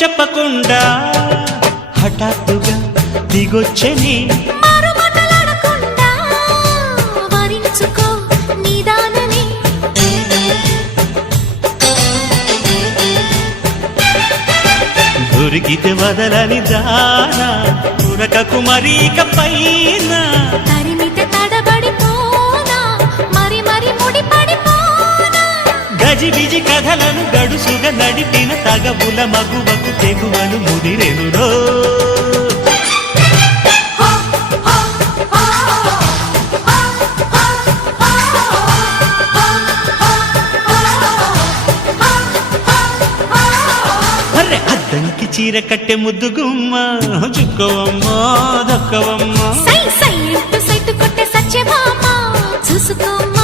చెప్పకుండా హఠాత్తుగా దిగొచ్చని దొరికితే వదలని దానా ఉరకకు మరీక పైన తరిమితే తడబడిపోనా మరి మరి ముడిపడిపోనా గజిబిజి కథలను గడుసుగా నడిపిన తగవుల మగువకు తెగువను ముదిరెనురో అద్దంకి చీర కట్టె ముద్దు గుమ్మ చుక్కవమ్మ దక్కవమ్మ సై సై సైటు కొట్టే సత్యభామ చూసుకోమ్మ